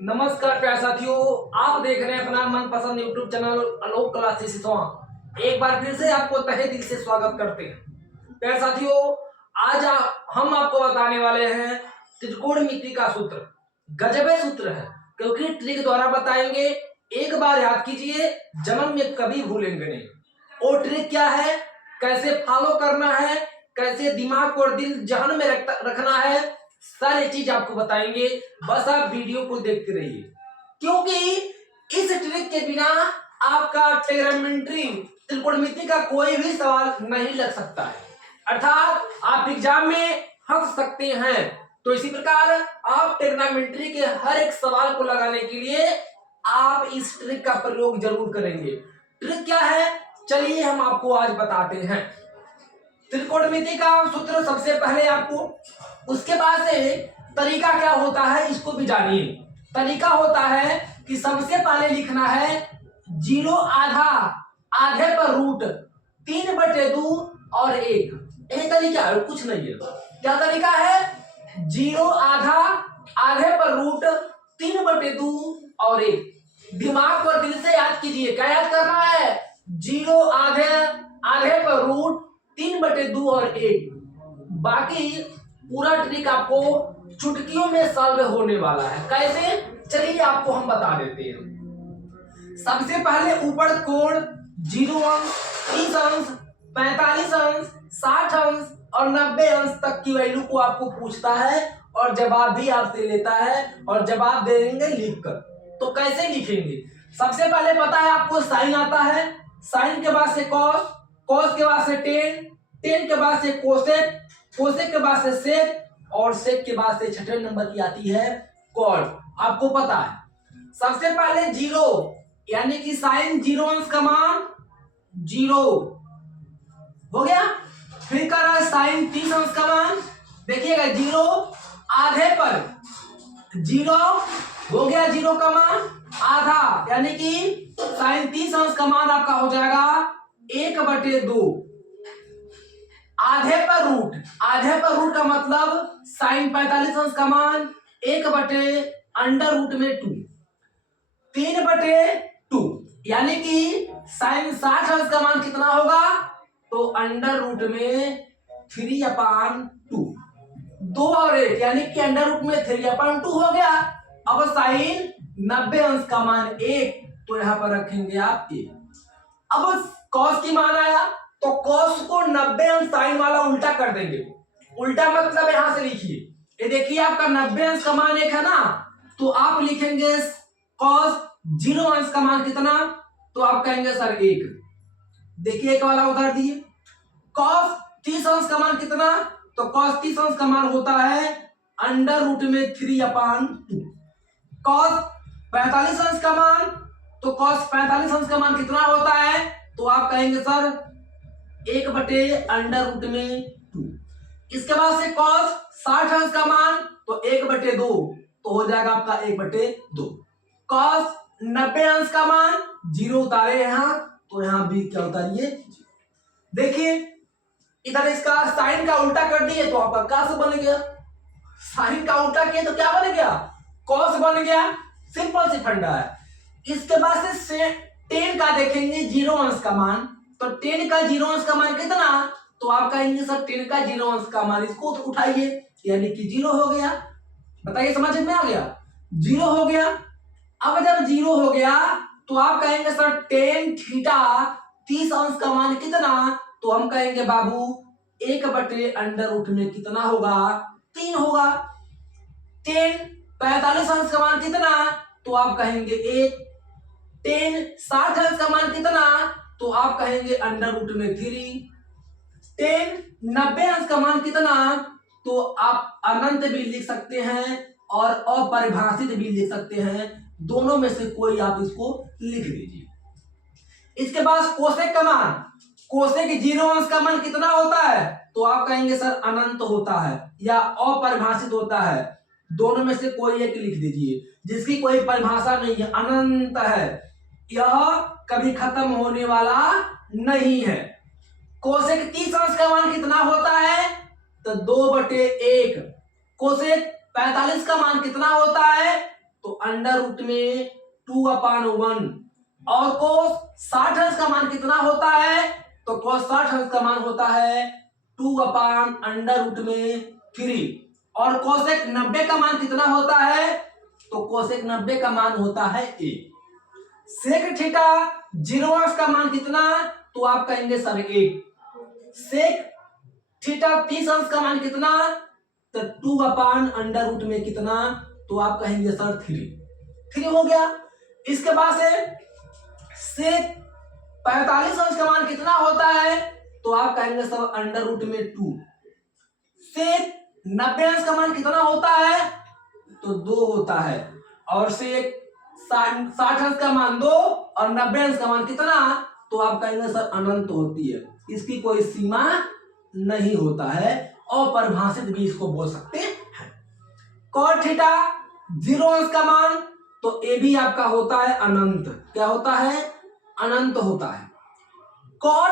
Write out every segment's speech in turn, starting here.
नमस्कार प्यारे साथियों, आप देख रहे हैं अपना मनपसंद यूट्यूब चैनल आलोक क्लासेस। एक बार फिर से आपको तहे दिल से स्वागत करते हैं। प्यारे साथियों, आज हम आपको बताने वाले हैं त्रिकोणमिति का सूत्र। गजबे सूत्र है, क्योंकि ट्रिक द्वारा बताएंगे। एक बार याद कीजिए, जन्म में कभी भूलेंगे नहीं। और ट्रिक क्या है, कैसे फॉलो करना है, कैसे दिमाग और दिल जहन में रखना है, सारी चीज आपको बताएंगे। बस आप वीडियो को देखते रहिए, क्योंकि इस ट्रिक के बिना आपका ट्रिग्नोमेट्री त्रिकोणमिति का कोई भी सवाल नहीं लग सकता है, अर्थात आप एग्जाम में फंस सकते हैं। तो इसी प्रकार आप ट्रिग्नोमेट्री के हर एक सवाल को लगाने के लिए आप इस ट्रिक का प्रयोग जरूर करेंगे। ट्रिक क्या है, चलिए हम आपको आज बताते हैं। त्रिकोणमिति का सूत्र सबसे पहले आपको, उसके बाद से तरीका क्या होता है इसको भी जानिए। तरीका होता है कि सबसे पहले लिखना है 0 आधा, आधे पर रूट 3/2 और 1। यही तरीका है, कुछ नहीं है। क्या तरीका है, 0 आधा, आधे पर रूट 3/2 और 1। दिमाग और दिल से याद कीजिए। क्या याद करना है, 0 आधे, आधे पर रूट 3/2 और 1। बाकी पूरा ट्रिक आपको चुटकियों में सॉल्व होने वाला है। कैसे, चलिए आपको हम बता देते हैं। सबसे पहले ऊपर कोण 0 अंश, 30 अंश, 45 अंश, 60 अंश और 90 अंश तक की वैल्यू को आपको पूछता है और जवाब भी आपसे लेता है, और जवाब दे देंगे लिखकर। तो कैसे लिखेंगे, सबसे पहले पता है आपको साइन आता है, साइन के बाद से कॉस, कॉस के बाद से टेन, टेन के बाद से कोसेक, कोसेक के बाद से सेक, और सेक के बाद से छठे नंबर की आती है कॉट। आपको पता है सबसे पहले 0, यानी कि साइन 0 अंश का मान 0 हो गया। फिर कर रहा है साइन 30 अंश का मान, देखिएगा 0 आधे पर 0 हो गया, 0 का मान आधा, यानी कि साइन 30 अंश का मान आपका हो जाएगा 1/2। आधे पर रूट, आधे पर रूट का मतलब साइन 45 अंश का मान 1/√2, 3/2, यानी कि साइन 60 अंश का मान कितना होगा, तो √3/2, 2 और 1, यानी कि √3/2 हो गया। अब साइन 90 अंश का मान 1, तो यहां पर रखेंगे आप 1। अब कॉस की मान आया, तो कॉस को 90 अंश साइन वाला उल्टा कर देंगे। उल्टा मतलब यहां से लिखिए, ये देखिए आपका 90 अंश का मान 1 है ना, तो आप लिखेंगे कॉस 0 अंश का मान कितना, तो आप कहेंगे सर 1। देखिए एक वाला उधार दिए। कॉस 30 अंश का मान कितना, तो कॉस 30 अंश का मान होता है √3/2। कॉस 45 अंश का मान, तो कॉस 45 अंश का मान कितना होता है, तो आप कहेंगे सर 1/√2। इसके बाद से कॉस 60 अंश का मान, तो 1/2, तो हो जाएगा आपका 1/2। कॉस 90 अंश का मान 0 उतारे यहां, तो यहां भी क्या उतारिए, देखिए इधर इसका साइन का उल्टा कर दिए, तो आपका कॉस बन गया। साइन का उल्टा किए तो क्या बन गया, कॉस बन गया। सिंपल सी फंडा है। इसके बाद से 10 का देखेंगे 0 अंश का मान, तो 10 का 0 अंश का मान कितना, तो आप कहेंगे सर 10 का 0 अंश का मान, इसको उठाइए, यानी कि 0 हो गया। बताइए समझ में आ गया, 0 हो गया। अब जब 0 हो गया, तो आप कहेंगे सर tan थीटा 30 अंश का मान कितना, तो हम कहेंगे बाबू 1/√2 में कितना होगा, 3 होगा। tan 45 अंश का मान कितना, तो आप कहेंगे 1। tan 60 अंश का मान कितना, तो आप कहेंगे √3। tan 90 अंश का मान कितना, तो आप अनंत भी लिख सकते हैं और अपरिभाषित भी लिख सकते हैं, दोनों में से कोई आप इसको लिख दीजिए। इसके बाद कोसेक का मान, कोसेक 0 अंश का मान कितना होता है, तो आप कहेंगे सर अनंत होता है या अपरिभाषित होता है, दोनों में से कोई एक लिख दीजिए, जिसकी कोई परिभाषा नहीं है, अनंत है, यह कभी खत्म होने वाला नहीं है। कोसेक 30 अंश का मान कितना होता है, तो 2/1। कोसेक 45 का मान कितना होता है? तो अंडर रूट में 2/1। और कोस 60 हर्ट्ज का मान कितना होता है? तो कोस 60 हर्ट्ज का मान होता है 2/√3। और कोसेक 90 का मान कितना होता है? तो कोसेक 90 का मान होता है 1। सेक थीटा 0 अंश का मान कितना? तो आप कहेंगे सर 1। सेक थीटा 30 अंश का मान कितना? तो 2/√में में कितना? तो आप कहेंगे सर 3 हो गया। इसके बाद से सेक 45 अंश का मान कितना होता है? तो आप कहेंगे सर अंडर रूट में 2। सेक 90 अंश का मान कितना होता है? तो 2 होता है। और सेक 60 अंश का मान 2 और 90 अंश का मान कितना? तो आप कहेंगे सर अनंत होती है, इसकी कोई सीमा नहीं होता है, अपरिभाषित भी इसको बोल सकते हैं। कॉट थीटा 0 अंश का मान, तो ए भी आपका होता है अनंत। क्या होता है? अनंत होता है। कॉट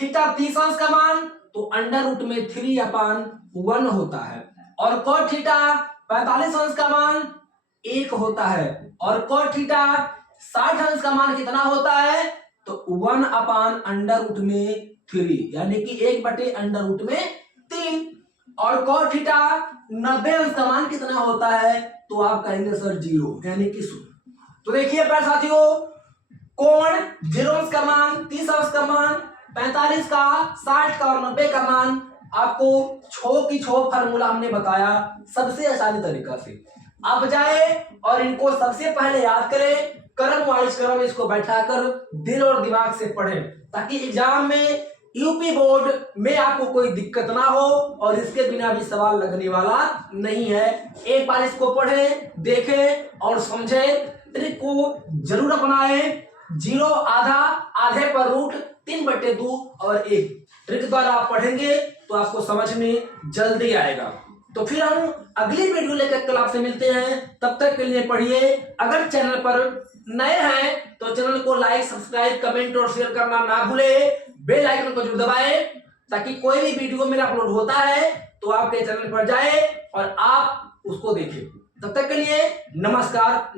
थीटा 30 अंश का मान, तो अंडर रूट में 3/1 होता है। और कॉट थीटा 45 अंश का मान 1 होता है। और कॉट थीटा 60 अंश का मान कितना होता है? तो 1/√3 में 3, यानी कि 1/√3। और कॉट थीटा 90 अंश का मान कितना होता है? तो आप कहेंगे सर 0, यानी कि 0। तो देखिए प्यारे साथियों, कोण 0 अंश का मान, 30 अंश का मान, 45 का, 60 का और 90 का मान आपको छो की छो फार्मूला हमने बताया सबसे आसानी तरीका से। आप जाए और इनको सबसे पहले याद करें, क्रम वाइज क्रम इसको बैठाकर दिल और दिमाग से पढ़ें, ताकि एग्जाम में यूपी बोर्ड में आपको कोई दिक्कत ना हो और इसके बिना भी सवाल लगने वाला नहीं है। एक बार इसको पढ़ें, देखें और समझें, ट्रिक को जरूर अपनाएं। 0 आधा, आधे पर रूट, 3/2 और 1 ट्रिक द्वारा आप पढ़ेंगे तो आपको समझ में जल्दी आएगा। तो फिर हम अगली वीडियो लेकर कल आपसे मिलते हैं, तब तक के लिए पढ़िए। अगर चैनल पर नए हैं तो चैनल को लाइक, सब्सक्राइब, कमेंट और शेयर करना ना भूलें। बेल आइकन को जरूर दबाएं, ताकि कोई भी वीडियो मेरा अपलोड होता है तो आपके चैनल पर जाए और आप उसको देखें। तब तक के लिए नमस्कार।